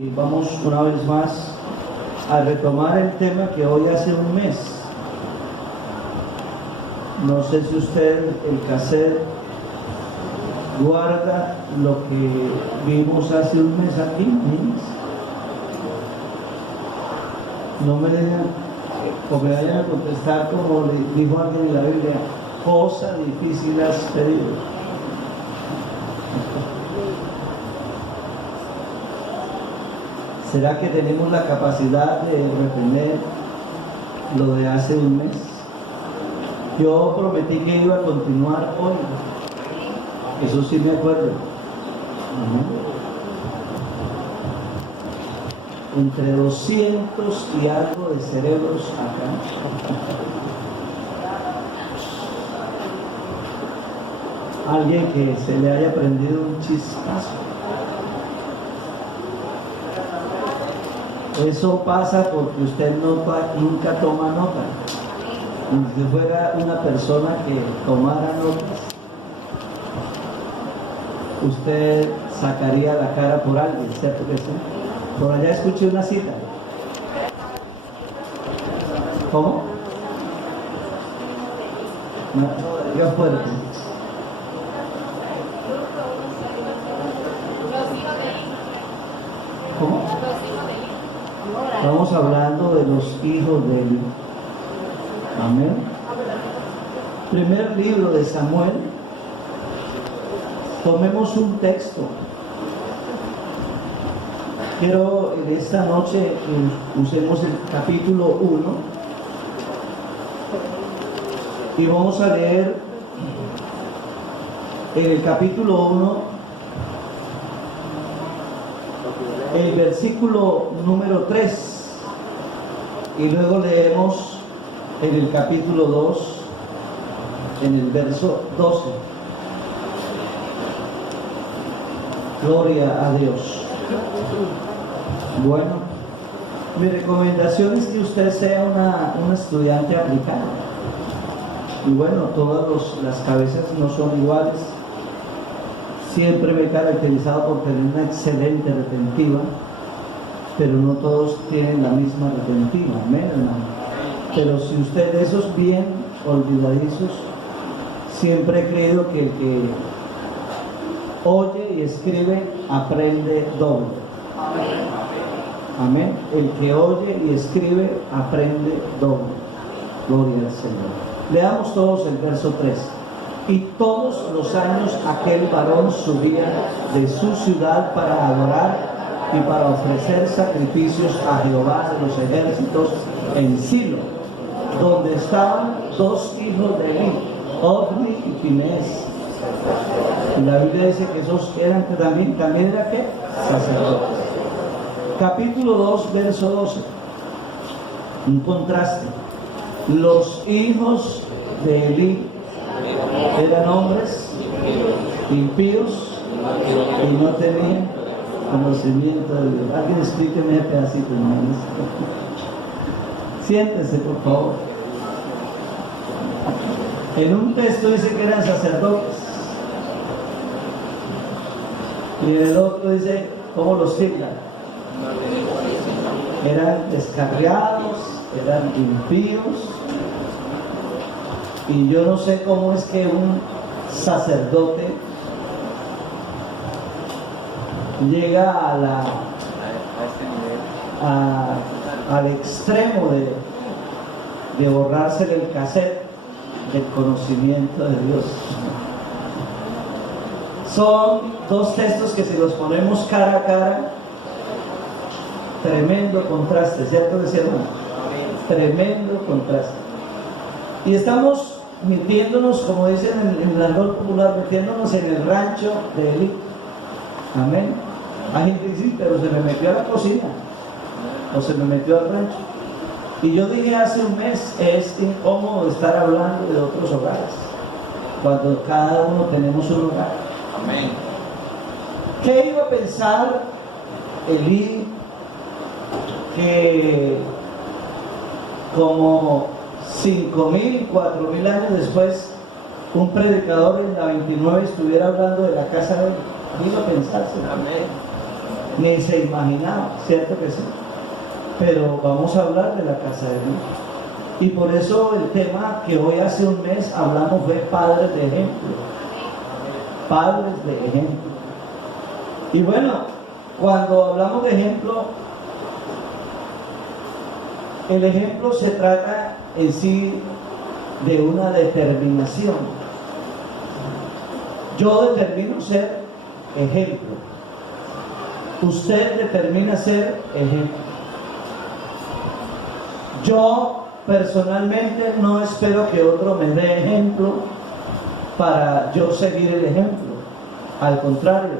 Y vamos una vez más a retomar el tema que hoy hace un mes. No sé si usted, el cassette, guarda lo que vimos hace un mes aquí, niños. No me digan, o me vayan a contestar como le dijo alguien en la Biblia, cosa difícil has pedido. ¿Será que tenemos la capacidad de retener lo de hace un mes? Yo prometí que iba a continuar hoy. Eso sí me acuerdo. Entre 200 y algo de cerebros acá. Alguien que se le haya prendido un chispazo. Eso pasa porque usted nunca toma nota. Si fuera una persona que tomara notas, usted sacaría la cara por alguien, ¿cierto que sí? Por allá escuché una cita. ¿Cómo? No, yo fuerte. ¿Cómo? Estamos hablando de los hijos de Eli. Amén. Primer libro de Samuel. Tomemos un texto. Quiero en esta noche que usemos el capítulo 1 y vamos a leer en el capítulo 1 el versículo número 3 y luego leemos en el capítulo 2 en el verso 12. Gloria a Dios. Bueno, mi recomendación es que usted sea una estudiante aplicada. Y bueno, todas las cabezas no son iguales. Siempre me he caracterizado por tener una excelente retentiva, pero no todos tienen la misma retentiva, amén, hermano. Pero si usted de esos bien olvidadizos, siempre he creído que el que oye y escribe aprende doble. Amén. El que oye y escribe aprende doble. Gloria al Señor. Leamos todos el verso 3. Y todos los años aquel varón subía de su ciudad para adorar y para ofrecer sacrificios a Jehová de los ejércitos en Silo, donde estaban dos hijos de Eli, Ofni y Finés. Y la Biblia dice que esos eran también era ¿qué? Sacerdotes. Capítulo 2, verso 12. Un contraste. Los hijos de Eli eran hombres impíos y no tenían conocimiento de Dios. Alguien explíqueme ese pedacito, hermanos. Siéntense, por favor. En un texto dice que eran sacerdotes y en el otro dice cómo los tildan. Eran descarriados, eran impíos. Y yo no sé cómo es que un sacerdote llega al extremo de borrarse el cassette del conocimiento de Dios. Son dos textos que si los ponemos cara a cara, tremendo contraste, ¿cierto que sí, hermano? Tremendo contraste. Y estamos metiéndonos, como dicen en el argot popular, metiéndonos en el rancho de Eli. Amén. Hay gente que dice, pero se me metió a la cocina o se me metió al rancho. Y yo dije hace un mes, es incómodo estar hablando de otros hogares cuando cada uno tenemos un hogar. Amén. ¿Qué iba a pensar Eli que como 5.000, 4.000 años después un predicador en la 29 estuviera hablando de la casa de él? Iba a pensarse. Amén. ni se imaginaba, ¿cierto que sí? Pero vamos a hablar de la casa de Dios. Y por eso el tema que hoy hace un mes hablamos fue padres de ejemplo. Padres de ejemplo. Y bueno, cuando hablamos de ejemplo, el ejemplo se trata en sí de una determinación. Yo determino ser ejemplo. Usted determina ser ejemplo. Yo personalmente no espero que otro me dé ejemplo para yo seguir el ejemplo. Al contrario,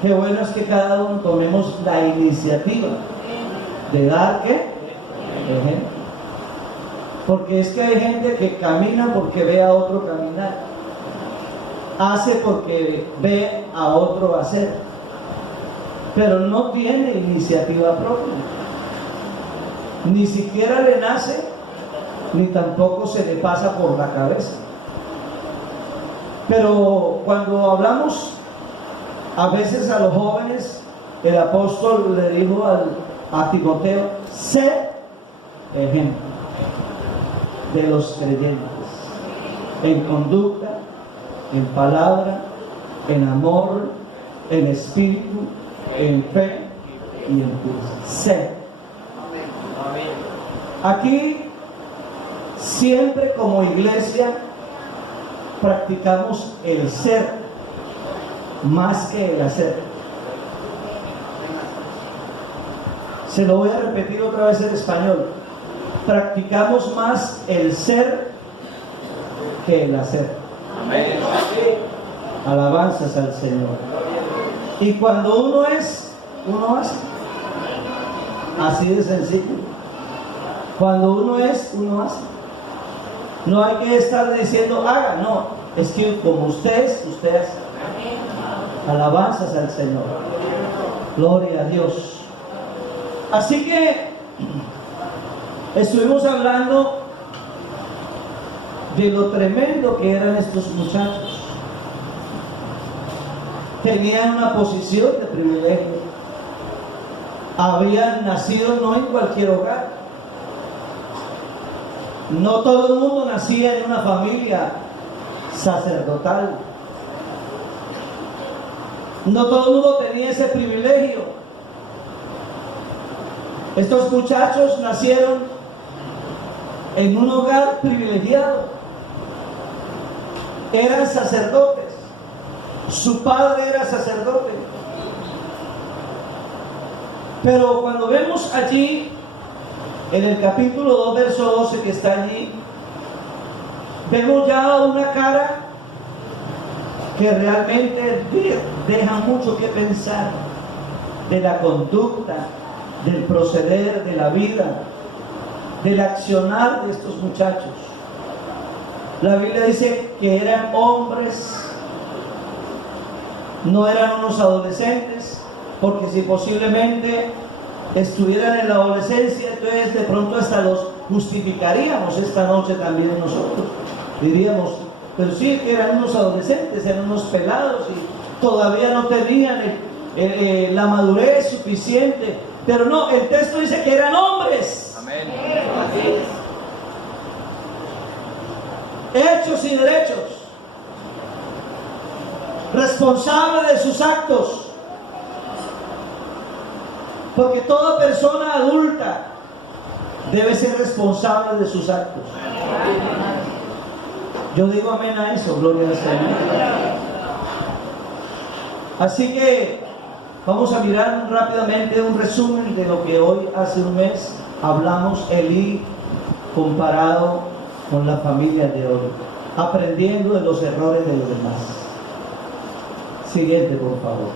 qué bueno es que cada uno tomemos la iniciativa de dar ¿qué? Ejemplo. Porque es que hay gente que camina porque ve a otro caminar, hace porque ve a otro hacer, pero no tiene iniciativa propia. Ni siquiera le nace, ni tampoco se le pasa por la cabeza. Pero cuando hablamos a veces a los jóvenes, el apóstol le dijo a Timoteo: sé ejemplo de los creyentes, en conducta, en palabra, en amor, en espíritu, en fe y en pureza. Sé. Aquí siempre como iglesia practicamos el ser más que el hacer. Se lo voy a repetir otra vez en español. Practicamos más el ser que el hacer. Amén. Alabanzas al Señor. Y cuando uno es, uno hace. Así de sencillo. Cuando uno es, uno hace. No hay que estar diciendo haga, no. Es que como usted es, usted hace. Alabanzas al Señor. Gloria a Dios. Así que estuvimos hablando de lo tremendo que eran estos muchachos. Tenían una posición de privilegio. Habían nacido no en cualquier hogar. No todo el mundo nacía en una familia sacerdotal. No todo el mundo tenía ese privilegio. Estos muchachos nacieron en un hogar privilegiado. Eran sacerdotes. Su padre era sacerdote. Pero cuando vemos allí, en el capítulo 2, verso 12 que está allí, vemos ya una cara que realmente deja mucho que pensar de la conducta, del proceder, de la vida, del accionar de estos muchachos. La Biblia dice que eran hombres, no eran unos adolescentes, porque si posiblemente estuvieran en la adolescencia, entonces de pronto hasta los justificaríamos esta noche también nosotros. Diríamos, pero sí que eran unos adolescentes, eran unos pelados y todavía no tenían la madurez suficiente. Pero no, el texto dice que eran hombres. Amén. Hechos y derechos, responsables de sus actos. Porque toda persona adulta debe ser responsable de sus actos. Yo digo amén a eso, gloria al Señor. Así que vamos a mirar rápidamente un resumen de lo que hoy hace un mes hablamos, Elí comparado con la familia de hoy, aprendiendo de los errores de los demás. Siguiente, por favor.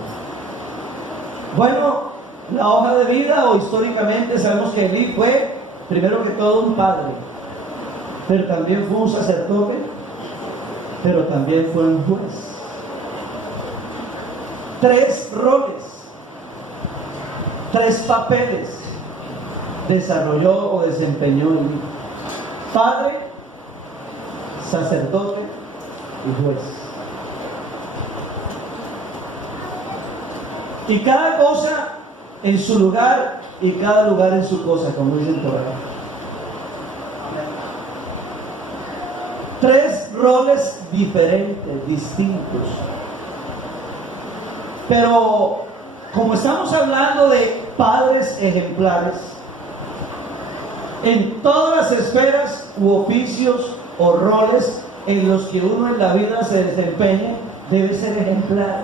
Bueno, la hoja de vida, o históricamente sabemos que Elí fue, primero que todo, un padre, pero también fue un sacerdote, pero también fue un juez. 3 roles, 3 papeles desarrolló o desempeñó Elí: padre, sacerdote y juez. Y cada cosa en su lugar y cada lugar en su cosa, como dicen por ahí. 3 roles diferentes, distintos. Pero como estamos hablando de padres ejemplares, en todas las esferas u oficios o roles en los que uno en la vida se desempeña, debe ser ejemplar.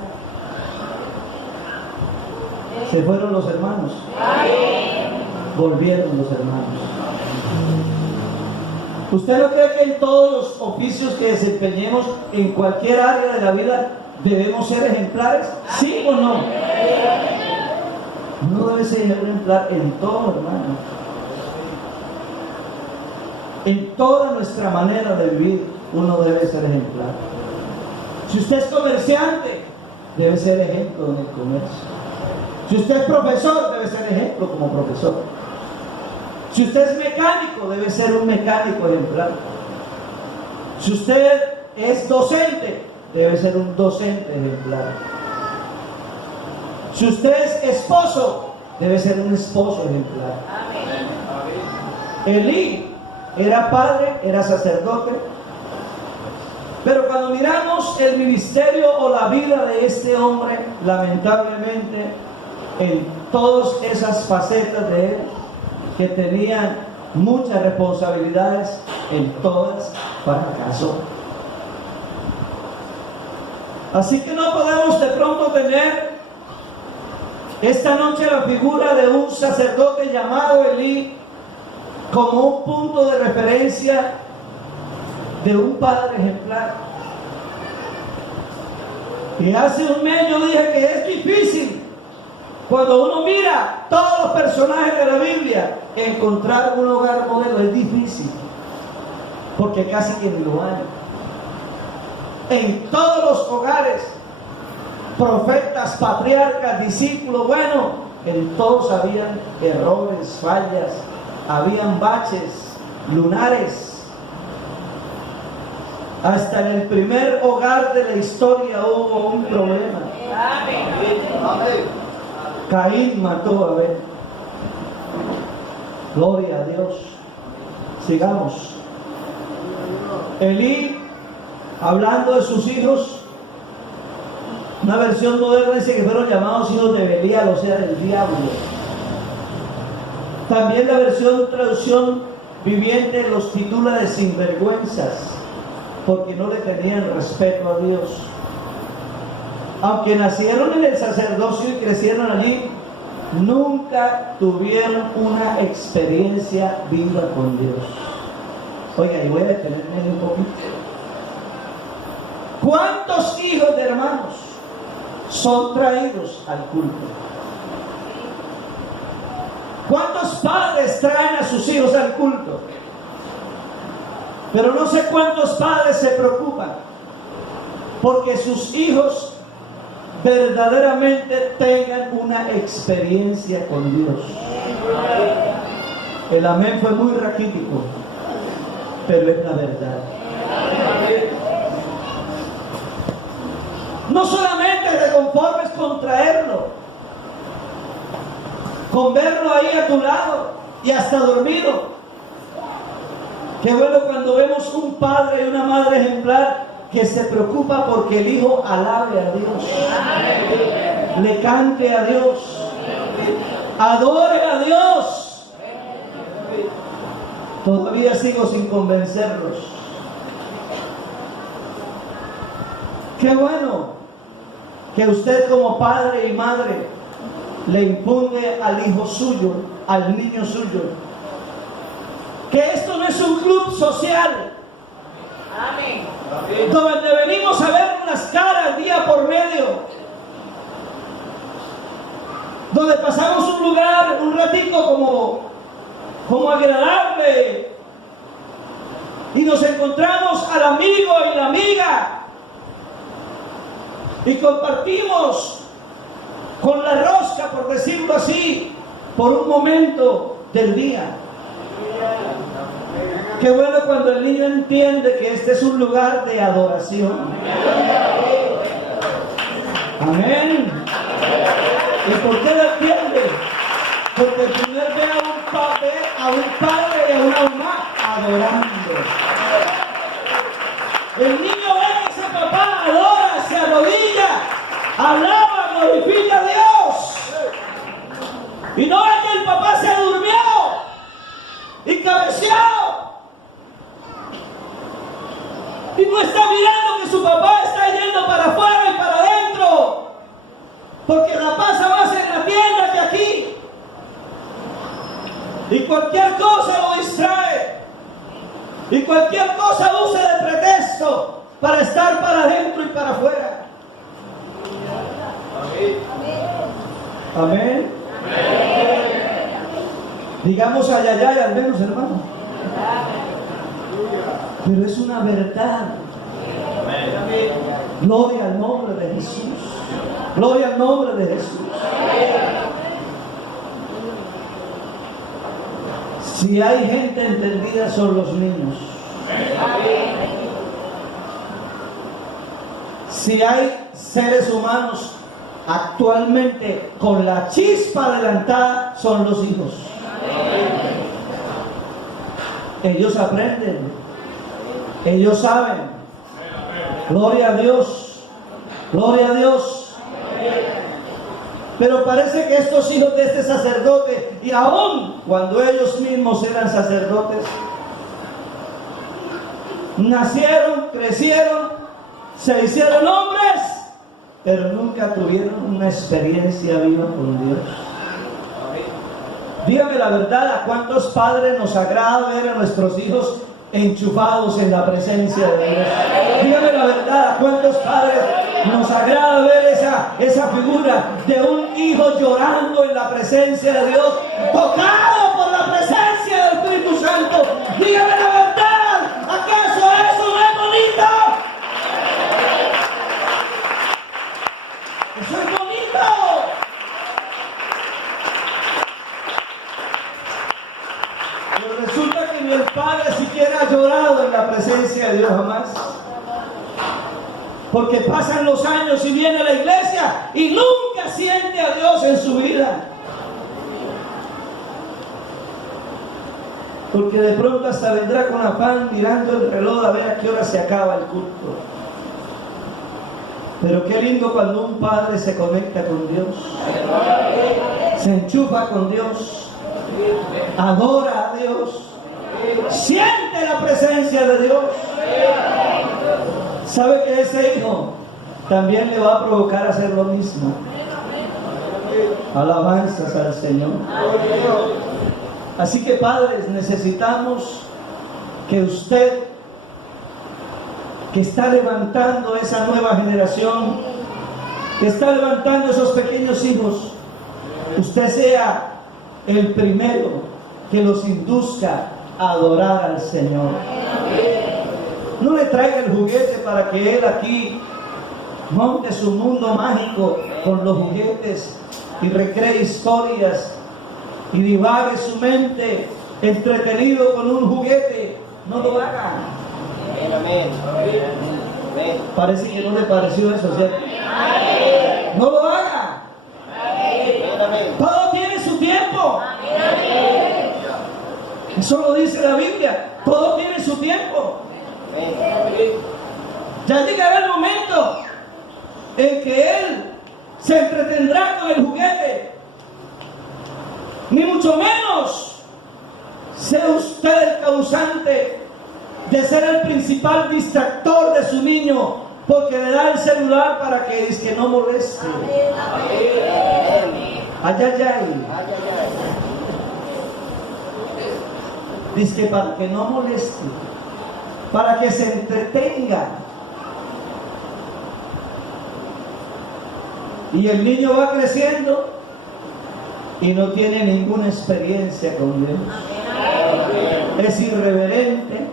Se fueron los hermanos. Volvieron los hermanos. ¿Usted no cree que en todos los oficios que desempeñemos en cualquier área de la vida debemos ser ejemplares? ¿Sí o no? Uno debe ser ejemplar en todo, hermano. En toda nuestra manera de vivir, uno debe ser ejemplar. Si usted es comerciante, debe ser ejemplo en el comercio. Si usted es profesor, debe ser ejemplo como profesor. Si usted es mecánico, debe ser un mecánico ejemplar. Si usted es docente, debe ser un docente ejemplar. Si usted es esposo, debe ser un esposo ejemplar. Elí era padre, era sacerdote, pero cuando miramos el ministerio o la vida de este hombre, lamentablemente, en todas esas facetas de él, que tenían muchas responsabilidades, en todas fracasó. Así que no podemos de pronto tener esta noche la figura de un sacerdote llamado Elí como un punto de referencia de un padre ejemplar. Y hace un mes yo dije que es difícil, cuando uno mira todos los personajes de la Biblia, encontrar un hogar modelo es difícil, porque casi que ni lo hay. En todos los hogares, profetas, patriarcas, discípulos, bueno, en todos habían errores, fallas, habían baches, lunares. Hasta en el primer hogar de la historia hubo un problema. Amén. Caín mató a Abel. Gloria a Dios. Sigamos. Elí, hablando de sus hijos, una versión moderna dice que fueron llamados hijos de Belial, o sea, del diablo. También la versión traducción viviente los titula de sinvergüenzas, porque no le tenían respeto a Dios. Aunque nacieron en el sacerdocio y crecieron allí, nunca tuvieron una experiencia viva con Dios. Oiga, y voy a detenerme un poquito. ¿Cuántos hijos de hermanos son traídos al culto? ¿Cuántos padres traen a sus hijos al culto? Pero no sé cuántos padres se preocupan porque sus hijos verdaderamente tengan una experiencia con Dios. El amén fue muy raquítico, pero es la verdad. No solamente te conformes con traerlo, con verlo ahí a tu lado y hasta dormido. Qué bueno cuando vemos un padre y una madre ejemplar que se preocupa porque el hijo alabe a Dios, le cante a Dios, adore a Dios. Todavía sigo sin convencerlos. Qué bueno que usted como padre y madre le imponga al hijo suyo, al niño suyo, que esto no es un club social. Amén. Donde venimos a ver las caras día por medio, donde pasamos un lugar, un ratito como agradable, y nos encontramos al amigo y la amiga y compartimos con la rosca, por decirlo así, por un momento del día. Qué bueno cuando el niño entiende que este es un lugar de adoración. Amén. ¿Y por qué lo entiende? Porque primero ve a un padre y a una mamá adorando. El niño ve que ese papá adora, se arrodilla, alaba, glorifica a Dios. Y no es que el papá se durmió y cabeceó. Y no está mirando que su papá está yendo para afuera y para adentro. Porque la pasa más en la tienda que aquí. Y cualquier cosa lo distrae. Y cualquier cosa usa de pretexto para estar para adentro y para afuera. Amén. Digamos ayayay al menos, hermano. Pero es una verdad. Gloria al nombre de Jesús. Gloria al nombre de Jesús. Si hay gente entendida son los niños. Si hay seres humanos actualmente con la chispa adelantada son los hijos. Ellos aprenden. Ellos saben. Gloria a Dios. Gloria a Dios. Pero parece que estos hijos de este sacerdote, y aún cuando ellos mismos eran sacerdotes, nacieron, crecieron, se hicieron hombres, pero nunca tuvieron una experiencia viva con Dios. Dígame la verdad, ¿a cuántos padres nos agrada ver a nuestros hijos enchufados en la presencia de Dios? Dígame la verdad, ¿a cuántos padres nos agrada ver esa figura de un hijo llorando en la presencia de Dios, tocado por la presencia del Espíritu Santo? Dígame la verdad, ¿acaso eso no es bonito? Eso es bonito. Pero resulta que ni el padre siquiera ha llorado en la presencia de Dios jamás. Porque pasan los años y viene a la iglesia y nunca siente a Dios en su vida. Porque de pronto hasta vendrá con afán mirando el reloj a ver a qué hora se acaba el culto. Pero qué lindo cuando un padre se conecta con Dios, se enchufa con Dios, adora a Dios, siente la presencia de Dios. Sabe que ese hijo también le va a provocar hacer lo mismo. Alabanzas al Señor. Así que padres, necesitamos que usted, que está levantando esa nueva generación, que está levantando esos pequeños hijos, usted sea el primero que los induzca a adorar al Señor. No le traiga el juguete para que él aquí monte su mundo mágico con los juguetes y recree historias y divague su mente entretenido con un juguete. No lo haga. Parece que no le pareció eso, ¿cierto? No lo haga. Todo tiene su tiempo. Eso lo dice la Biblia. Todo tiene su tiempo. Ya llegará el momento en que él se entretendrá con el juguete. Ni mucho menos sea usted el causante de ser el principal distractor de su niño, porque le da el celular para que dice que no moleste. Ay, ay, ay. Dice que para que no moleste, para que se entretenga. Y el niño va creciendo y no tiene ninguna experiencia con Dios. Es irreverente.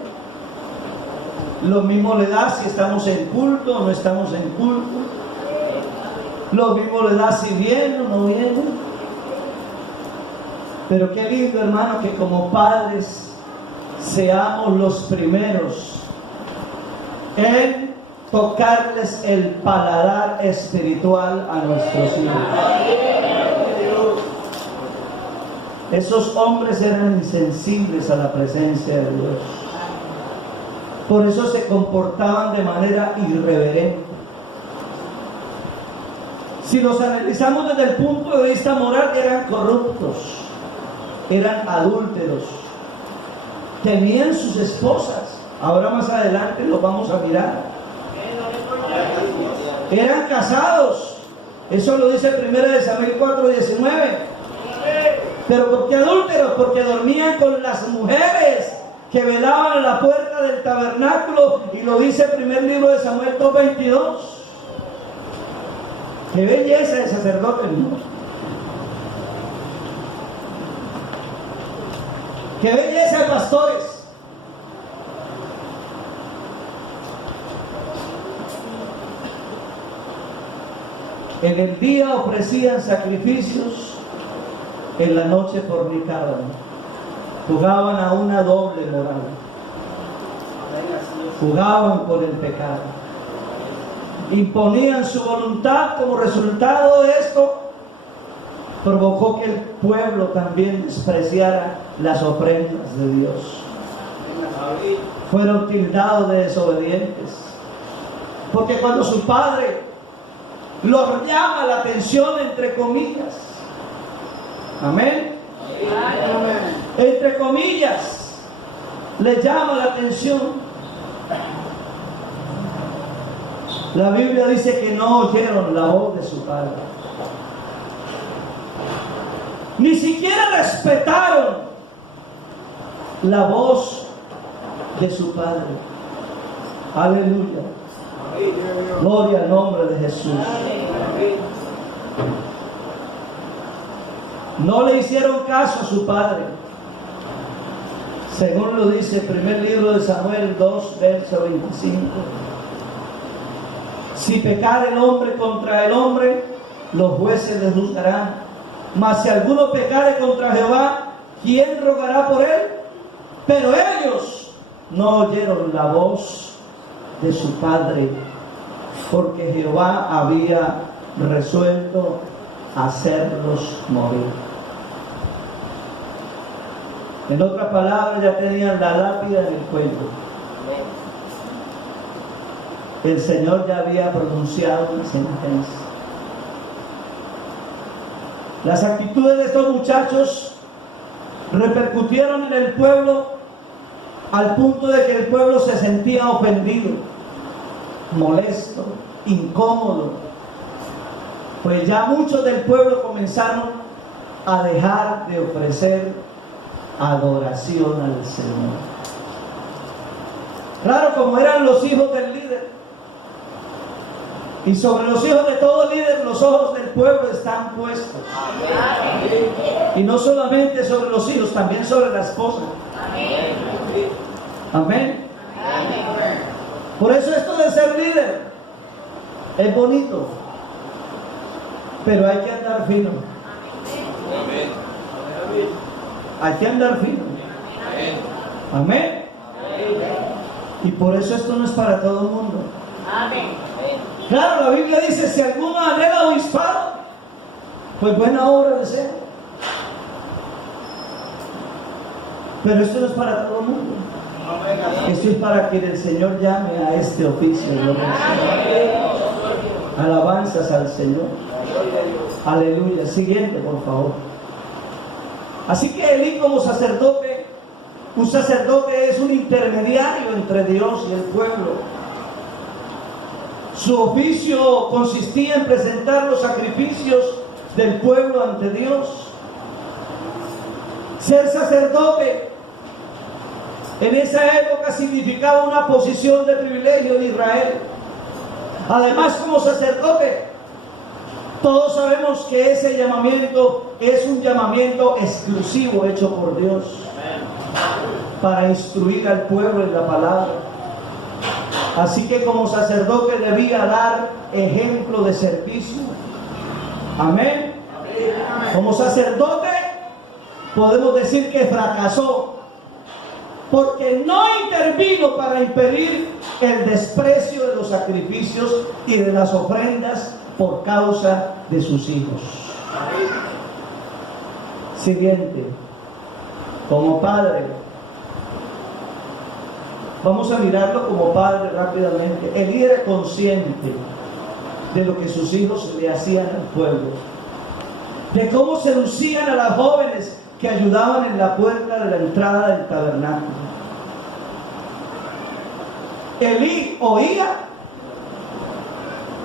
Lo mismo le da si estamos en culto o no estamos en culto. Lo mismo le da si viene o no viene. Pero qué lindo, hermano, que como padres seamos los primeros en tocarles el paladar espiritual a nuestros hijos. Esos hombres eran insensibles a la presencia de Dios. Por eso se comportaban de manera irreverente. Si los analizamos desde el punto de vista moral, eran corruptos, eran adúlteros, temían sus esposas. Ahora más adelante lo vamos a mirar. Eran casados. Eso lo dice 1 Samuel 4:19. Pero ¿por qué adúlteros? Porque dormían con las mujeres que velaban a la puerta del tabernáculo, y lo dice el primer libro de Samuel 2:22. Qué belleza de sacerdote, ¿no? Qué belleza de pastores. En el día ofrecían sacrificios, en la noche fornicaban. Jugaban a una doble moral. Jugaban por el pecado. Imponían su voluntad. Como resultado de esto, provocó que el pueblo también despreciara las ofrendas de Dios. Fueron tildados de desobedientes. Porque cuando su padre los llama la atención, entre comillas, amén, entre comillas, les llama la atención, la Biblia dice que no oyeron la voz de su padre, ni siquiera respetaron la voz de su padre. Aleluya. Gloria al nombre de Jesús. No le hicieron caso a su padre, según lo dice el primer libro de Samuel 2, verso 25. Si pecar el hombre contra el hombre, los jueces le juzgarán. Mas si alguno pecare contra Jehová, ¿quién rogará por él? Pero ellos no oyeron la voz de su padre, porque Jehová había resuelto hacerlos morir. En otras palabras, ya tenían la lápida en el cuello. El Señor ya había pronunciado una sentencia. Las actitudes de estos muchachos repercutieron en el pueblo, al punto de que el pueblo se sentía ofendido, molesto, incómodo. Pues ya muchos del pueblo comenzaron a dejar de ofrecer adoración al Señor. Claro, como eran los hijos del líder, y sobre los hijos de todo líder los ojos del pueblo están puestos. Y no solamente sobre los hijos, también sobre la esposa. Amén. Por eso esto de ser líder es bonito, pero hay que andar fino. Hay que andar fino. Amén. Y por eso esto no es para todo el mundo. Claro, la Biblia dice: si alguno anhela obispado, pues buena obra desea. Pero esto no es para todo el mundo. Esto es para que el Señor llame a este oficio. Alabanzas al Señor. Aleluya. Siguiente, por favor. Así que Elí, como sacerdote, un sacerdote es un intermediario entre Dios y el pueblo. Su oficio consistía en presentar los sacrificios del pueblo ante Dios. Ser sacerdote en esa época significaba una posición de privilegio en Israel. Además, como sacerdote, todos sabemos que ese llamamiento es un llamamiento exclusivo hecho por Dios para instruir al pueblo en la palabra. Así que como sacerdote debía dar ejemplo de servicio. Amén. Como sacerdote podemos decir que fracasó, porque no intervino para impedir el desprecio de los sacrificios y de las ofrendas por causa de sus hijos. Siguiente, como padre, vamos a mirarlo como padre rápidamente. Elí era consciente de lo que sus hijos le hacían al pueblo, de cómo seducían a las jóvenes que ayudaban en la puerta de la entrada del tabernáculo. Elí oía,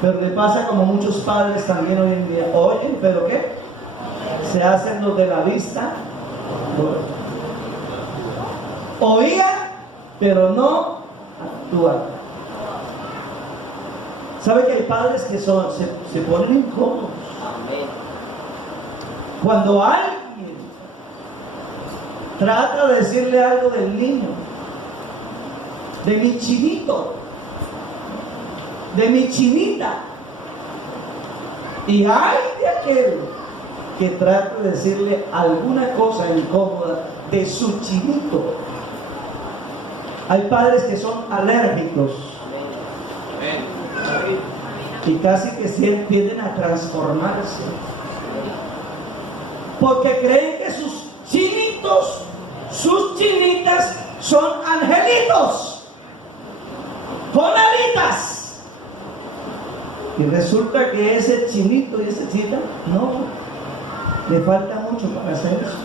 pero le pasa como muchos padres también hoy en día, oyen, pero ¿qué? Se hacen los de la vista gorda. Oía, pero no actúan. ¿Sabe que hay padres que se ponen incómodos? Cuando alguien trata de decirle algo del niño, de mi chinito, de mi chinita, y hay de aquel que trata de decirle alguna cosa incómoda de su chinito. Hay padres que son alérgicos y casi que tienden a transformarse porque creen que sus chinitos, sus chinitas son angelitos con alitas, y resulta que ese chinito y esa chinita no, le falta mucho para hacer eso.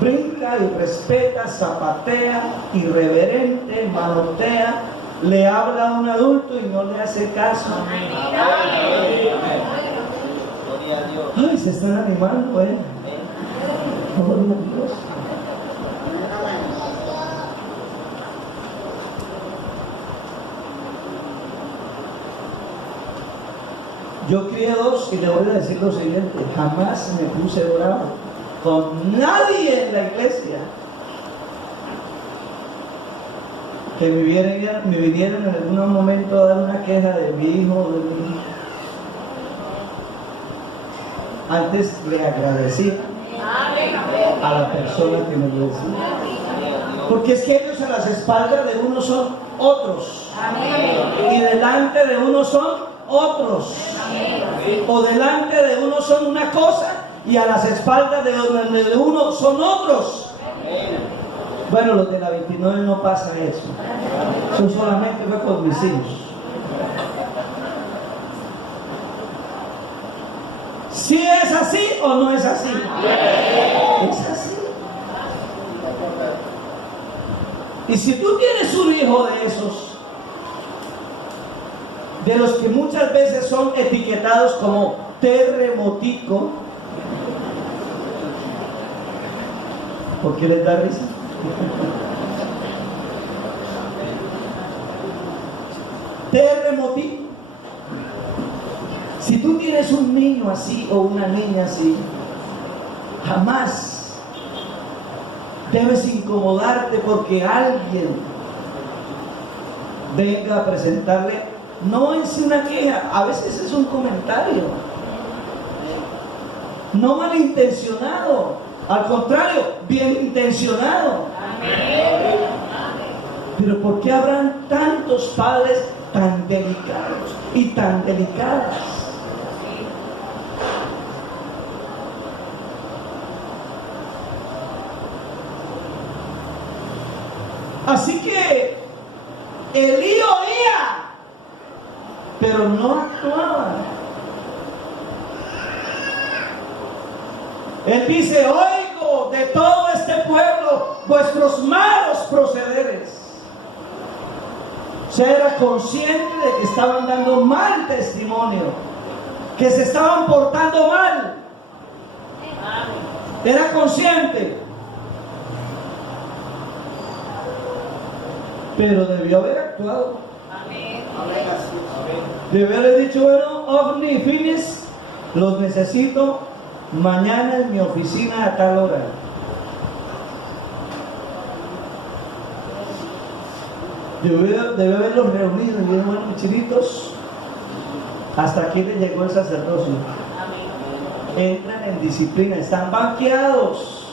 Brinca y respeta, zapatea, irreverente, manotea, le habla a un adulto y no le hace caso. Ay, se están animando, Gloria a Dios. Yo crié dos y le voy a decir lo siguiente: jamás me puse bravo con nadie en la iglesia que me vinieran en algún momento a dar una queja de mi hijo o de mi hija. Antes le agradecí a la persona que me lo decía, porque es que ellos a las espaldas de uno son otros y delante de uno son otros, o delante de uno son una cosa y a las espaldas de uno son otros. Bueno, los de la 29 no pasa eso. Eso solamente fue con mis hijos. ¿Sí es así o no es así? Es así. Y si tú tienes un hijo de esos, de los que muchas veces son etiquetados como terremotico, ¿por qué les da risa? Terremotico. Si tú tienes un niño así o una niña así, jamás debes incomodarte porque alguien venga a presentarle, no es una queja, a veces es un comentario, no malintencionado, al contrario, bien intencionado. Pero ¿por qué habrán tantos padres tan delicados y tan delicadas? Así que Elí oía, pero no actuaba. Él dice: oigo de todo este pueblo vuestros malos procederes. O sea, era consciente de que estaban dando mal testimonio, que se estaban portando mal. Era consciente. Pero debió haber actuado. Debió haber dicho: bueno, Ofni y Finis, los necesito mañana en mi oficina a tal hora. Debió haberlos reunido y dijo: bueno, mis chinitos, hasta aquí le llegó el sacerdocio. Entran en disciplina, están banqueados.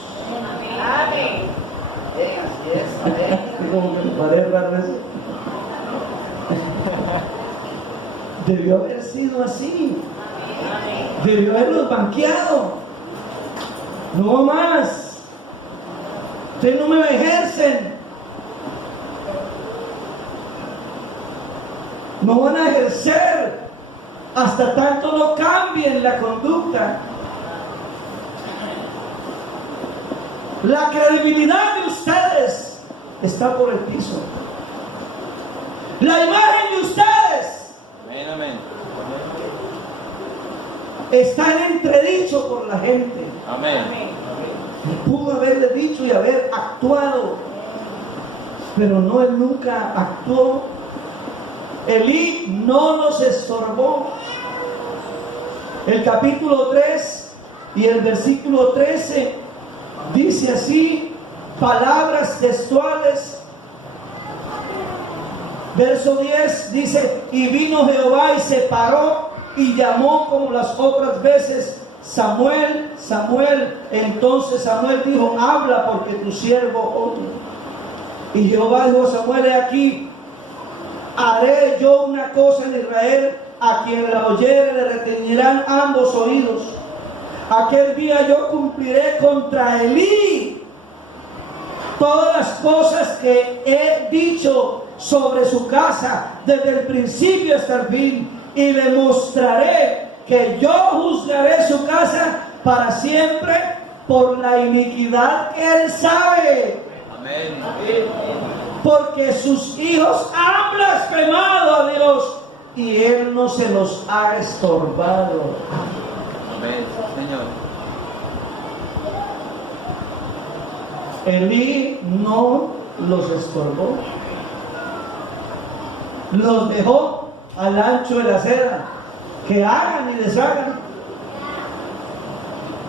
Como que me parece raro eso. Debió haber sido así. Debió haberlos banqueado. No más. Ustedes no me ejercen. No van a ejercer hasta tanto no cambien la conducta. La credibilidad de ustedes está por el piso. La imagen de ustedes está en entredicho por la gente. Él pudo haberle dicho y haber actuado, pero no, él nunca actuó. Elí no nos estorbó. El capítulo 3 y el versículo 13 dice así, palabras textuales. Verso 10 dice, y vino Jehová y se paró y llamó como las otras veces, Samuel, Samuel. Entonces Samuel dijo, habla porque tu siervo oye. Y Jehová dijo a Samuel, he aquí, haré yo una cosa en Israel, a quien la oyere le retiñirán ambos oídos. Aquel día yo cumpliré contra Elí todas las cosas que he dicho sobre su casa desde el principio hasta el fin, y le mostraré que yo juzgaré su casa para siempre por la iniquidad que él sabe. Amén. Porque sus hijos han blasfemado a Dios y él no se los ha estorbado. Amén, Señor. Elí no los estorbó. Los dejó al ancho de la acera, que hagan y deshagan.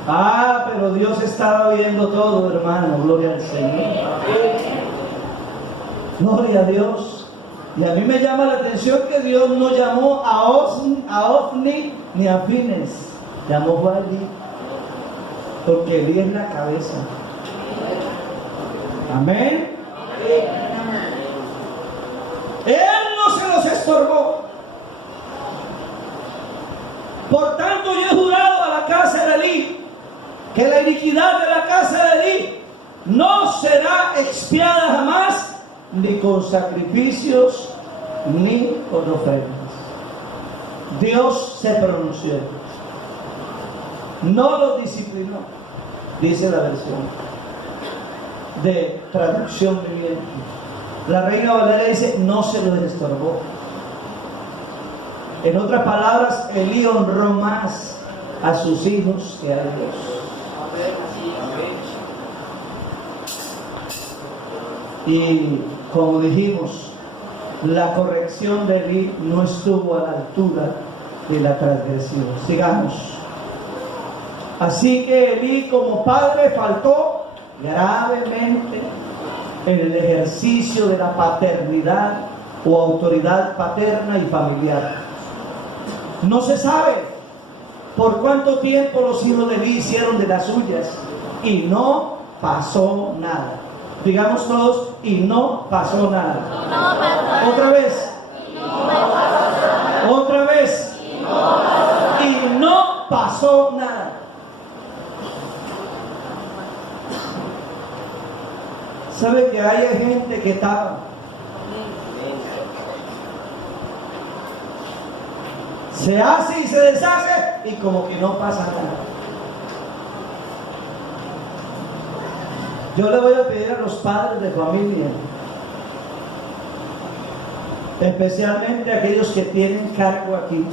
Ah, pero Dios estaba viendo todo, hermano. Gloria al Señor. Gloria a Dios. Y a mí me llama la atención que Dios no llamó a Ofni ni a Fines. Llamó a Elí, porque Elí es la cabeza. Amén. Él no se los estorbó. Por tanto, yo he jurado a la casa de Elí que la iniquidad de la casa de Elí no será expiada jamás, ni con sacrificios, ni con ofrendas. Dios se pronunció. No los disciplinó, dice la versión de traducción viviente. La Reina Valera dice, no se los estorbó. En otras palabras, Elí honró más a sus hijos que a Dios. Y como dijimos, la corrección de Elí no estuvo a la altura de la transgresión. Sigamos. Así que Elí como padre faltó gravemente en el ejercicio de la paternidad o autoridad paterna y familiar. No se sabe por cuánto tiempo los hijos de Elí hicieron de las suyas y no pasó nada. Digamos todos, y no pasó nada. Otra vez. Otra vez. Y no pasó nada. ¿Sabe que hay gente que tapa? Se hace y se deshace y como que no pasa nada. Yo le voy a pedir a los padres de familia, especialmente a aquellos que tienen cargo aquí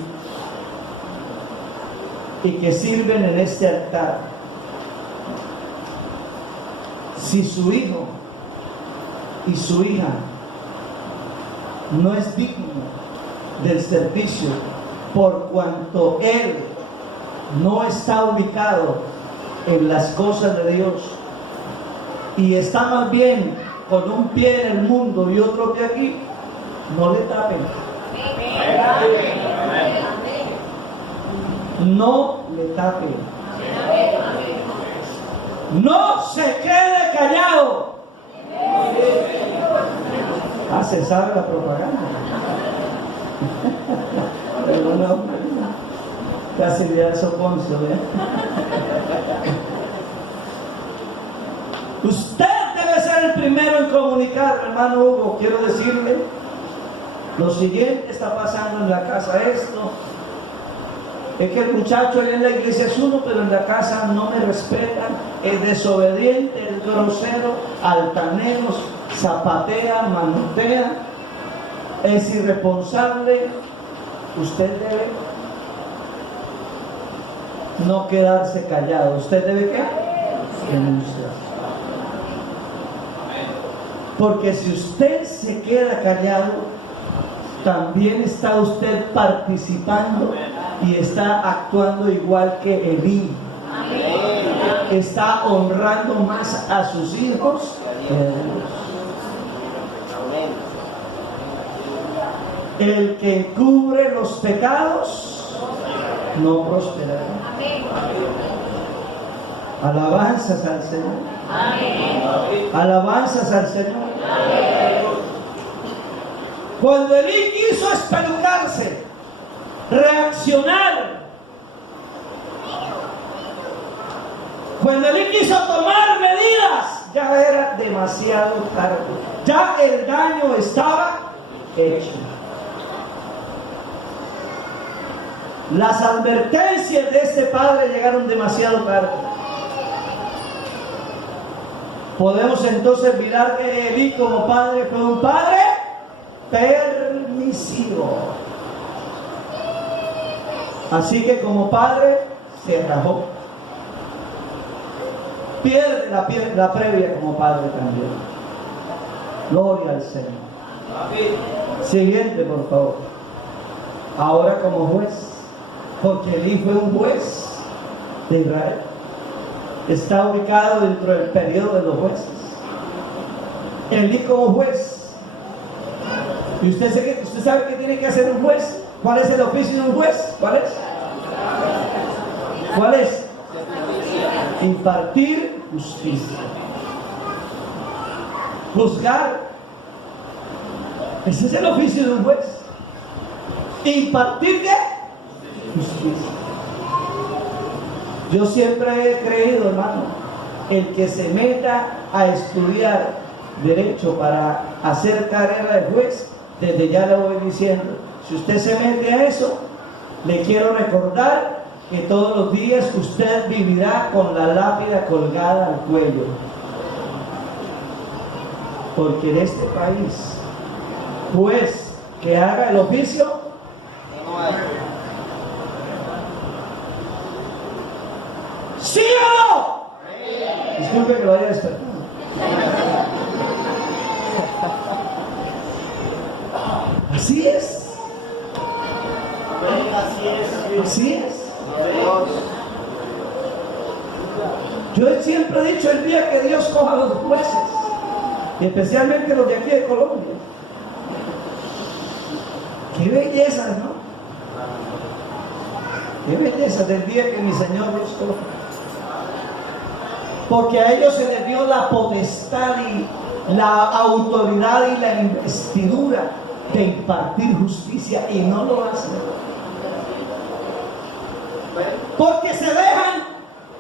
y que sirven en este altar, si su hijo y su hija no es digno del servicio por cuanto él no está ubicado en las cosas de Dios y está más bien con un pie en el mundo y otro pie aquí, no le tapen. No le tapen. No se quede callado. Ah, se sabe la propaganda. Pero no, casi ya eso Poncio, ¿eh? Usted debe ser el primero en comunicar, hermano Hugo. Quiero decirle, lo siguiente está pasando en la casa esto. Es que el muchacho allá en la iglesia es uno, pero en la casa no me respetan, es desobediente, es grosero, altanero, zapatea, manotea, es irresponsable. Usted debe no quedarse callado. ¿Usted debe qué? Denunciar. Porque si usted se queda callado, también está usted participando y está actuando igual que Elí. Está honrando más a sus hijos que a Dios. El que encubre los pecados no prosperará. Alabanzas al Señor. Alabanzas al Señor. Cuando Elí quiso espelucarse, reaccionar, cuando Elí quiso tomar medidas, ya era demasiado tarde. Ya el daño estaba hecho. Las advertencias de este padre llegaron demasiado tarde. Podemos entonces mirar que Elí como padre fue un padre permisivo. Así que como padre se rajó. Pierde la previa como padre también. Gloria al Señor. Siguiente, por favor. Ahora como juez. Porque Elí fue un juez de Israel. Está ubicado dentro del periodo de los jueces. Elí como juez. ¿Y usted sabe qué tiene que hacer un juez? ¿Cuál es el oficio de un juez? ¿Cuál es? ¿Cuál es? Impartir justicia. Juzgar. Ese es el oficio de un juez. ¿Impartir qué? Justicia. Yo siempre he creído, hermano, el que se meta a estudiar derecho para hacer carrera de juez, desde ya le voy diciendo, si usted se mete a eso, le quiero recordar que todos los días usted vivirá con la lápida colgada al cuello. Porque en este país, juez que haga el oficio, ¿sí o no? Disculpe que lo haya despertado. Así es. Así es. Yo siempre he dicho, el día que Dios coja a los jueces, y especialmente los de aquí de Colombia, qué belleza, ¿no? Qué belleza del día que mi Señor Dios coja. Porque a ellos se les dio la potestad y la autoridad y la investidura de impartir justicia, y no lo hacen. Porque se dejan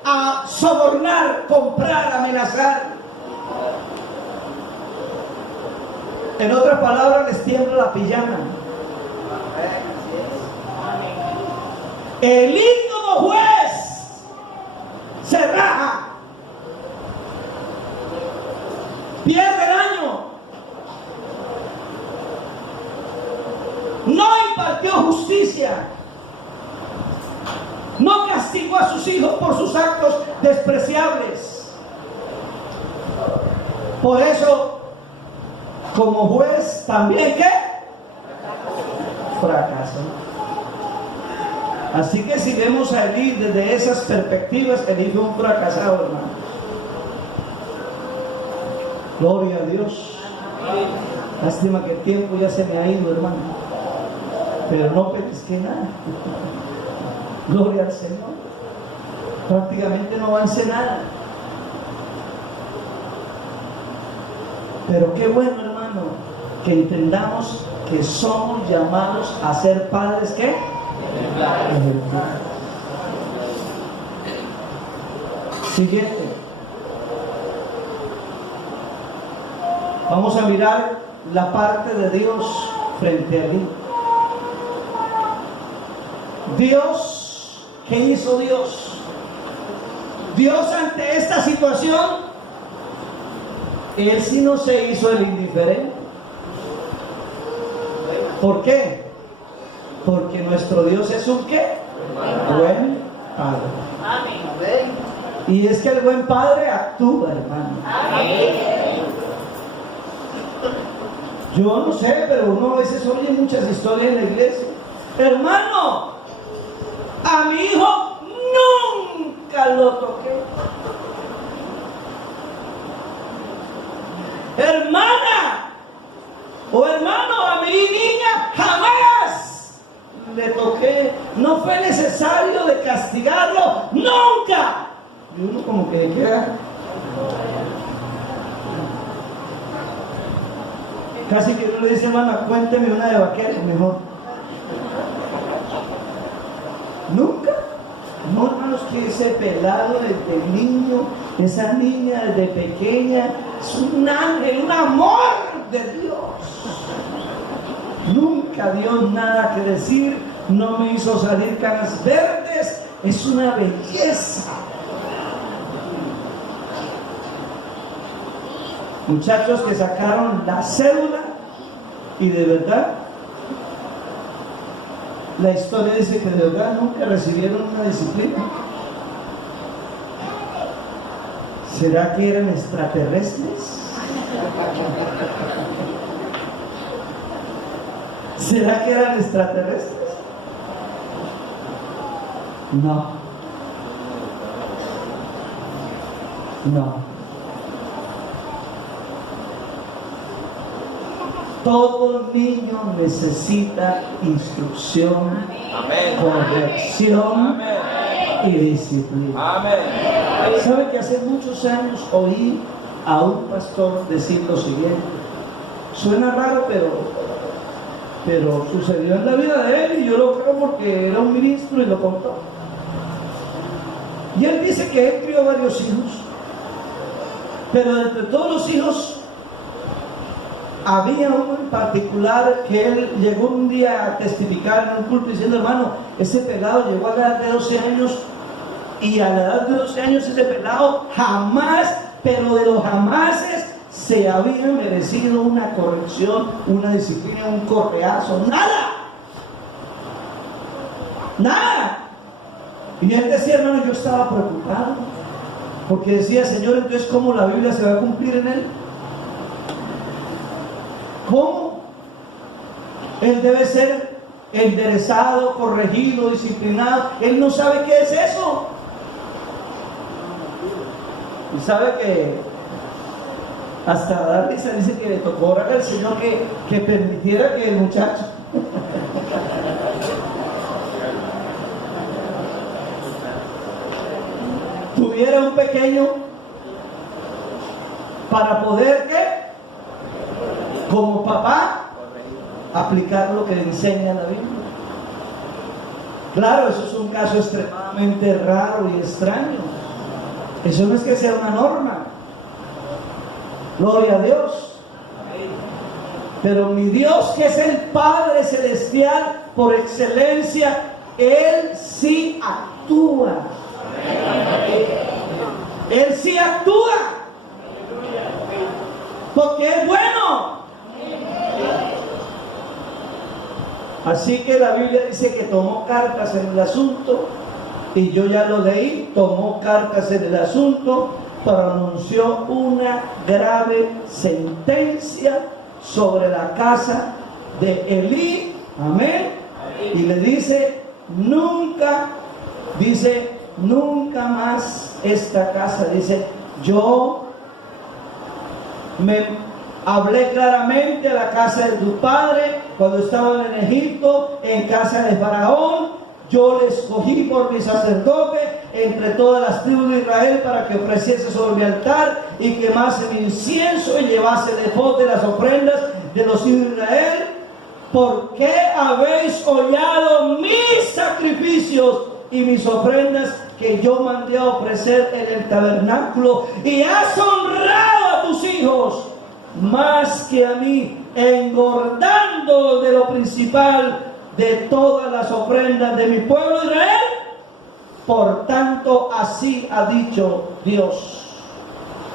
a sobornar, comprar, amenazar. En otras palabras, les tiembla la pijama. El como juez se raja, pierde el año, no impartió justicia, no castigó a sus hijos por sus actos despreciables. Por eso, como juez, también ¿qué? Fracasó. Así que si vemos a Elí desde esas perspectivas, Elí fue un fracasado, hermano. Gloria a Dios. Lástima que el tiempo ya se me ha ido, hermano. Pero no pellizqué nada. Gloria al Señor. Prácticamente no avancé nada. Pero qué bueno, hermano, que entendamos que somos llamados a ser padres, ¿qué? Ejemplares. Siguiente. Vamos a mirar la parte de Dios frente a mí. Dios, ¿qué hizo Dios? Dios ante esta situación, Él sí no se hizo el indiferente. ¿Por qué? Porque nuestro Dios es un ¿qué? Buen Padre. Amén. Y es que el buen Padre actúa, hermano. Amén. Yo no sé, pero uno a veces oye muchas historias en la iglesia. Hermano, a mi hijo nunca lo toqué. Hermana o hermano, a mi niña jamás le toqué. No fue necesario de castigarlo, nunca. Y uno como que queda casi que uno le dice, hermano, cuénteme una de vaquero mejor. Nunca. No, hermanos, que ese pelado desde niño, esa niña desde pequeña, es un ángel, un amor de Dios. Nunca dio nada que decir, no me hizo salir canas verdes, es una belleza. Muchachos que sacaron la cédula y de verdad la historia dice que de verdad nunca recibieron una disciplina. ¿Será que eran extraterrestres? ¿Será que eran extraterrestres? No. No. Todo niño necesita instrucción, Amén. corrección Amén. y disciplina. Amén. ¿Sabe que hace muchos años oí a un pastor decir lo siguiente? Suena raro, pero sucedió en la vida de él y yo lo creo porque era un ministro y lo contó. Y él dice que él crió varios hijos, pero entre todos los hijos había uno en particular que él llegó un día a testificar en un culto diciendo, hermano, ese pelado llegó a la edad de 12 años y a la edad de 12 años ese pelado jamás, pero de los jamases, se había merecido una corrección, una disciplina, un correazo, nada. Y él decía, hermano, yo estaba preocupado porque decía, Señor, entonces ¿cómo la Biblia se va a cumplir en él? ¿Cómo? Él debe ser enderezado, corregido, disciplinado. Él no sabe qué es eso. Y sabe que hasta dar risa dice que le tocó orar al Señor que permitiera que el muchacho tuviera un pequeño para poder ¿qué? Como papá aplicar lo que le enseña la Biblia. Claro, eso es un caso extremadamente raro y extraño. Eso no es que sea una norma. Gloria a Dios. Pero mi Dios, que es el Padre Celestial por excelencia, Él sí actúa. Él sí actúa. Porque es bueno. Así que la Biblia dice que tomó cartas en el asunto, y yo ya lo leí, tomó cartas en el asunto, pronunció una grave sentencia sobre la casa de Elí, amén, y le dice, nunca más esta casa, dice, yo me hablé claramente a la casa de tu padre cuando estaban en Egipto, en casa de Faraón. Yo le escogí por mi sacerdote entre todas las tribus de Israel para que ofreciese sobre mi altar y quemase mi incienso y llevase de de las ofrendas de los hijos de Israel. ¿Por qué habéis hollado mis sacrificios y mis ofrendas que yo mandé a ofrecer en el tabernáculo? Y has honrado a tus hijos, más que a mí, engordando de lo principal de todas las ofrendas de mi pueblo Israel. Por tanto, así ha dicho Dios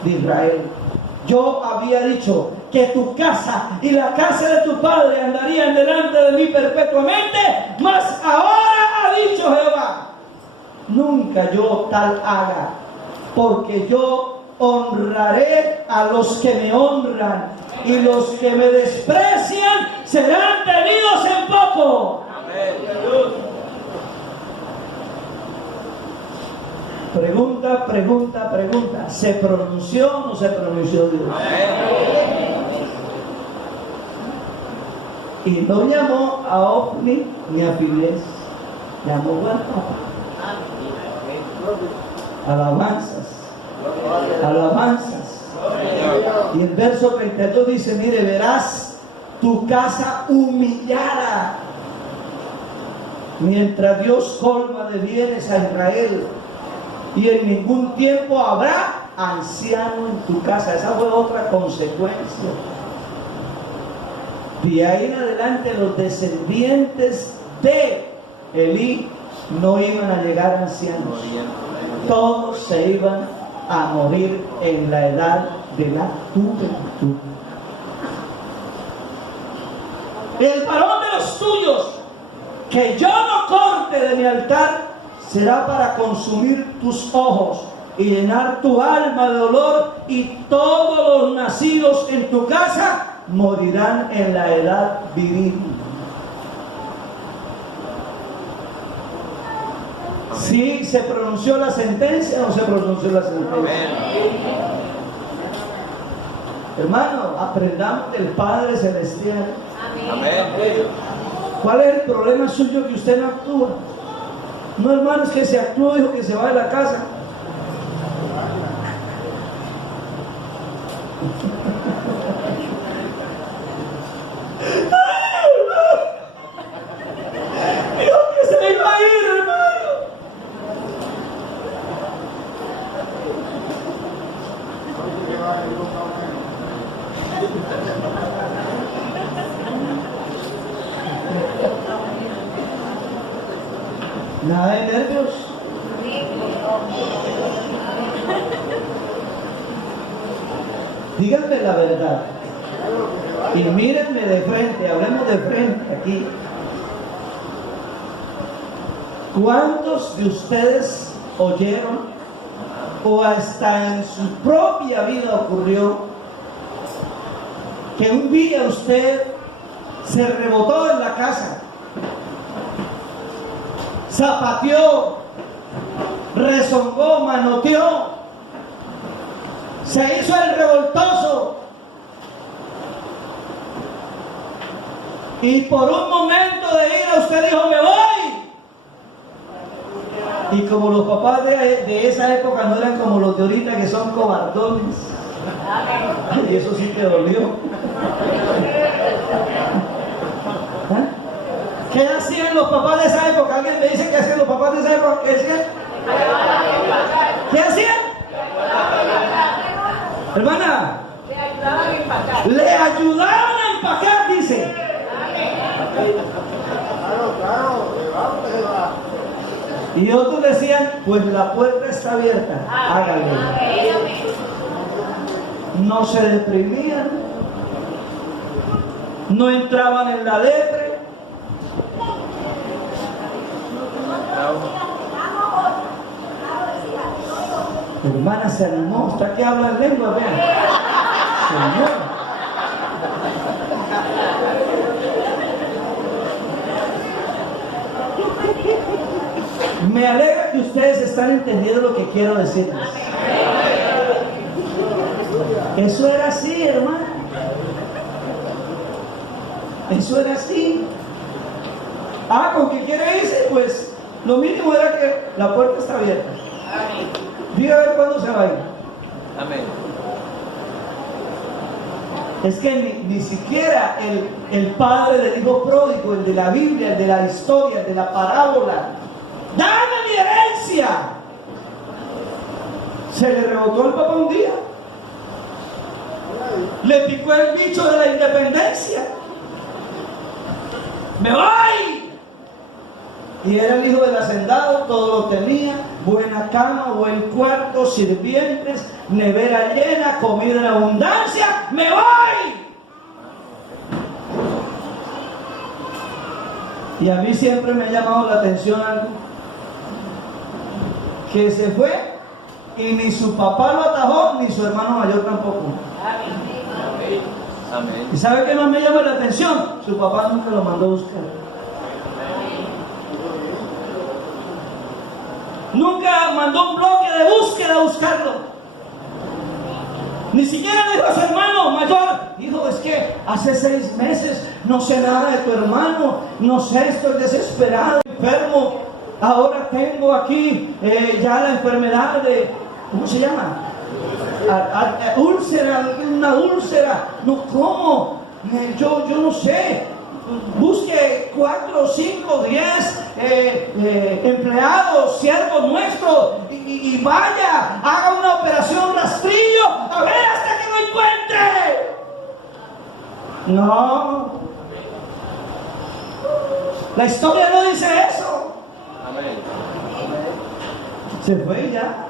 de Israel: yo había dicho que tu casa y la casa de tu padre andarían delante de mí perpetuamente, mas ahora ha dicho Jehová: nunca yo tal haga, porque yo honraré a los que me honran, y los que me desprecian serán tenidos en poco. Pregunta. ¿Se pronunció o no se pronunció Dios? Y no llamó a Ofni ni a Finés, llamó a alabanzas. Y el verso 32 dice: mire, verás tu casa humillada, mientras Dios colma de bienes a Israel, y en ningún tiempo habrá anciano en tu casa. Esa fue otra consecuencia. De ahí en adelante los descendientes de Elí no iban a llegar ancianos. Todos se iban a morir en la edad de la juventud. El varón de los tuyos que yo no corte de mi altar será para consumir tus ojos y llenar tu alma de dolor, y todos los nacidos en tu casa morirán en la edad viril. ¿Sí se pronunció la sentencia o no se pronunció la sentencia? Hermano, aprendamos del Padre Celestial. Amén. ¿Cuál es el problema suyo que usted no actúa? No, hermano, es que se actuó, dijo que se va de la casa. Dijo que se iba a ir, hermano. Nada de nervios. Díganme la verdad y mírenme de frente, hablemos de frente aquí. ¿Cuántos de ustedes oyeron o hasta en su propia vida ocurrió que un día usted se rebotó en la casa, zapateó, rezongó, manoteó, se hizo el revoltoso, y por un momento de ira usted dijo: me voy? Y como los papás de esa época no eran como los de ahorita, que son cobardones, y eso sí te dolió. ¿Ah? ¿Qué hacían los papás de esa época? ¿Alguien me dice qué hacían los papás de esa época? ¿Qué hacían? ¿Qué hacían? Hermana, le ayudaban a empacar, dice. Y otros decían: pues la puerta está abierta, hágalo. No se deprimían, no entraban en la letra. Hermana se animó, está que habla en lengua, vean. Señor. Me alegra que ustedes están entendiendo lo que quiero decirles. Eso era así, hermano. Eso era así. ¿Con qué quiere irse? Pues lo mínimo era que la puerta está abierta. Diga a ver cuándo se va a ir. Amén. Es que ni siquiera el padre del hijo pródigo, el de la Biblia, el de la historia, el de la parábola: ¡dame mi herencia! Se le rebotó al papá un día. Le picó el bicho de la independencia. ¡Me voy! Y era el hijo del hacendado, todo lo tenía, buena cama, buen cuarto, sirvientes, nevera llena, comida en abundancia. ¡Me voy! Y a mí siempre me ha llamado la atención algo, que se fue y ni su papá lo atajó, ni su hermano mayor tampoco. Amén. ¿Y sabe qué más me llama la atención? Su papá nunca lo mandó a buscar. Nunca mandó un bloque de búsqueda a buscarlo. Ni siquiera le dijo a su hermano mayor: hijo, es que hace 6 meses no sé nada de tu hermano, no sé, estoy desesperado, enfermo. Ahora tengo aquí ya la enfermedad de, ¿cómo se llama? Úlcera, una úlcera. No, ¿cómo? Yo no sé. Busque 4, 5, 10 empleados, siervos nuestros, y vaya, haga una operación rastrillo, a ver hasta que lo encuentre. No, la historia no dice eso. Amén. Se fue ya.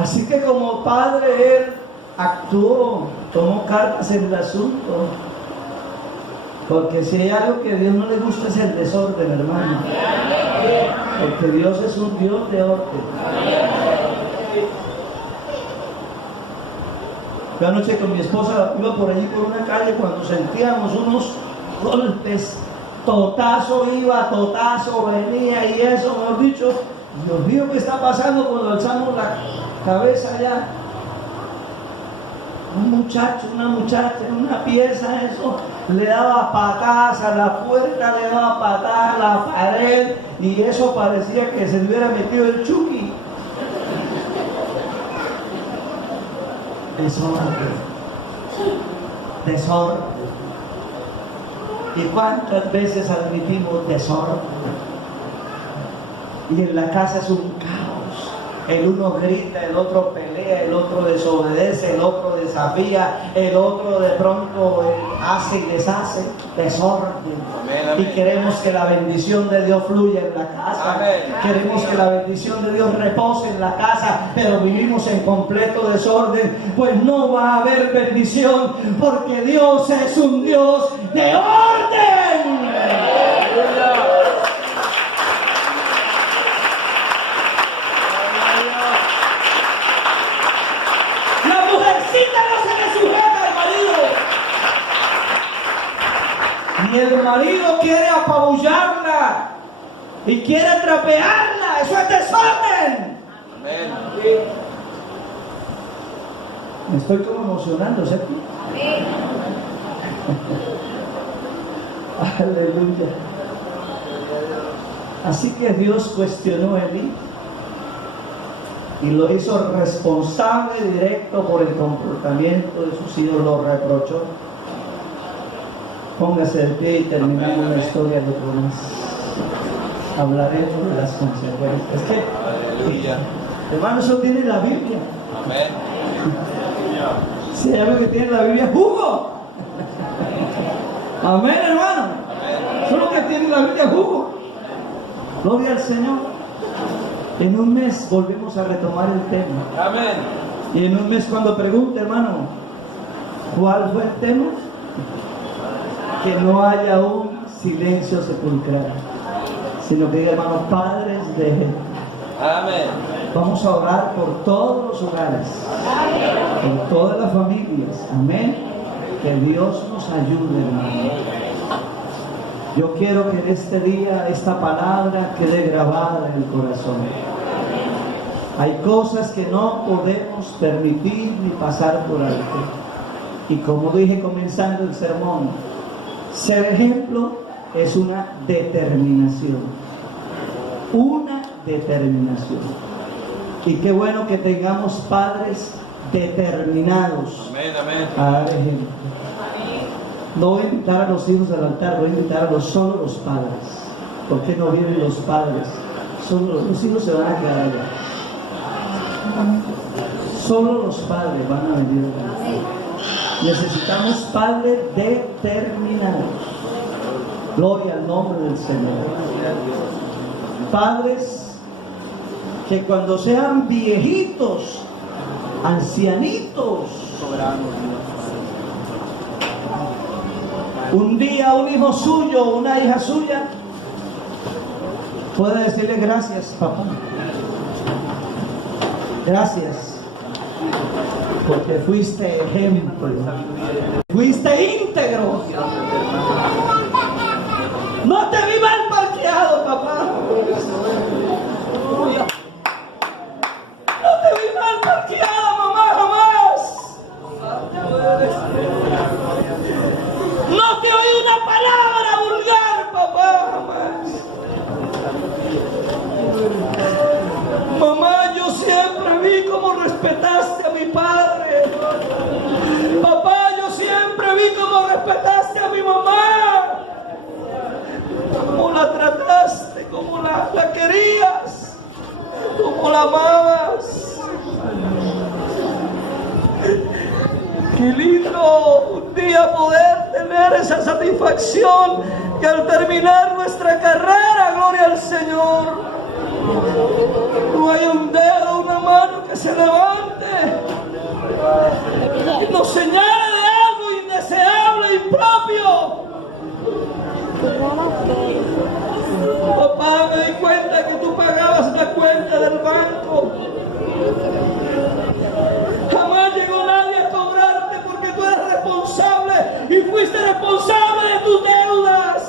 Así que como padre él actuó, tomó cartas en el asunto. Porque si hay algo que a Dios no le gusta es el desorden, hermano. Porque Dios es un Dios de orden. Yo anoche con mi esposa iba por allí por una calle cuando sentíamos unos golpes. Totazo iba, totazo venía, y eso, mejor dicho, Dios mío, ¿qué está pasando cuando alzamos la cabeza allá? Un muchacho, una muchacha, una pieza, eso, le daba patadas a la puerta, le daba patadas a la pared, y eso parecía que se le hubiera metido el Chucky. Desorden. Desorden. ¿Y cuántas veces admitimos desorden? Y en la casa es un caos. El uno grita, el otro pelea, el otro desobedece, el otro desafía, el otro de pronto hace y deshace. Desorden. Amén, amén. Y queremos que la bendición de Dios fluya en la casa. Amén. Queremos que la bendición de Dios repose en la casa, pero vivimos en completo desorden. Pues no va a haber bendición, porque Dios es un Dios de orden. La mujercita no se le sujeta al marido. Y el marido quiere apabullarla y quiere trapearla. Eso es desorden. Amén. Me estoy como emocionando, ¿cierto? Aleluya. Así que Dios cuestionó a Elí y lo hizo responsable directo por el comportamiento de sus hijos, lo reprochó. Póngase de pie y terminamos la historia de Jonás. Hablaremos de las consecuencias. Es que, Aleluya. hermano, eso tiene la Biblia. Amén. Si hay algo que tiene la Biblia, jugo. Amén, hermano. Amén. Solo que tiene la Biblia, jugo. Gloria al Señor. En un mes volvemos a retomar el tema. Amén. Y en un mes, cuando pregunte, hermano, ¿cuál fue el tema? Que no haya un silencio sepulcral, sino que diga, hermano, padres de él. Amén. Vamos a orar por todos los hogares, por todas las familias. Amén. Que Dios nos ayude, hermano. Yo quiero que en este día esta palabra quede grabada en el corazón. Hay cosas que no podemos permitir ni pasar por alto. Y como dije comenzando el sermón, ser ejemplo es una determinación. Una determinación. Y qué bueno que tengamos padres determinados Amén. Amén. a dar ejemplo. No voy a invitar a los hijos al altar, voy a invitar a solo los padres. ¿Por qué no vienen los padres? Solo los hijos se van a quedar allá. Solo los padres van a venir. Necesitamos padres determinados. Gloria al nombre del Señor. Padres que cuando sean viejitos, ancianitos, un día un hijo suyo, una hija suya, puede decirle gracias, papá. Gracias, porque fuiste ejemplo, fuiste íntegro. No te vi mal parqueado, papá. No te vi mal parqueado, mamá, jamás. No te oí una palabra vulgar, papá, jamás. Mamá, yo siempre vi cómo respetaste a mi padre. Papá, yo siempre vi cómo respetaste a mi mamá. Cómo la trataste, cómo la querías, cómo la amabas. Qué lindo un día poder tener esa satisfacción que al terminar nuestra carrera, gloria al Señor, no hay un dedo, una mano que se levante y nos señale de algo indeseable, impropio. Papá, me di cuenta que tú pagabas la cuenta del banco. Jamás llegó nadie a cobrarte porque tú eres responsable y fuiste responsable de tus deudas.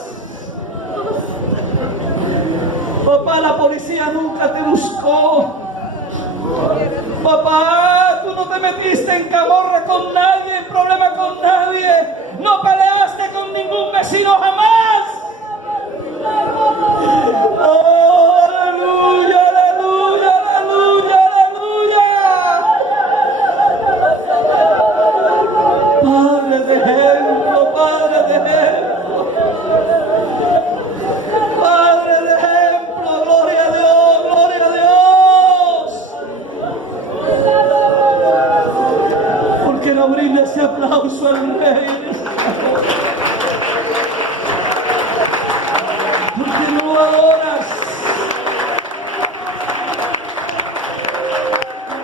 Papá, la policía nunca te buscó. Papá, tú no te metiste en camorra con nadie, en problema con nadie. No peleaste con ningún vecino jamás. Oh, aleluya, aleluya, aleluya, aleluya. Padre de ejemplo, Padre de ejemplo. Padre de ejemplo, gloria a Dios, gloria a Dios. ¿Por qué no abrirle ese aplauso al Rey? Porque no lo adoras.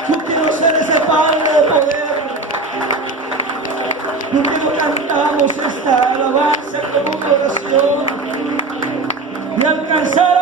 Tú quiero ser ese Padre de poder. Porque no cantamos esta alabanza como una oración y alcanzar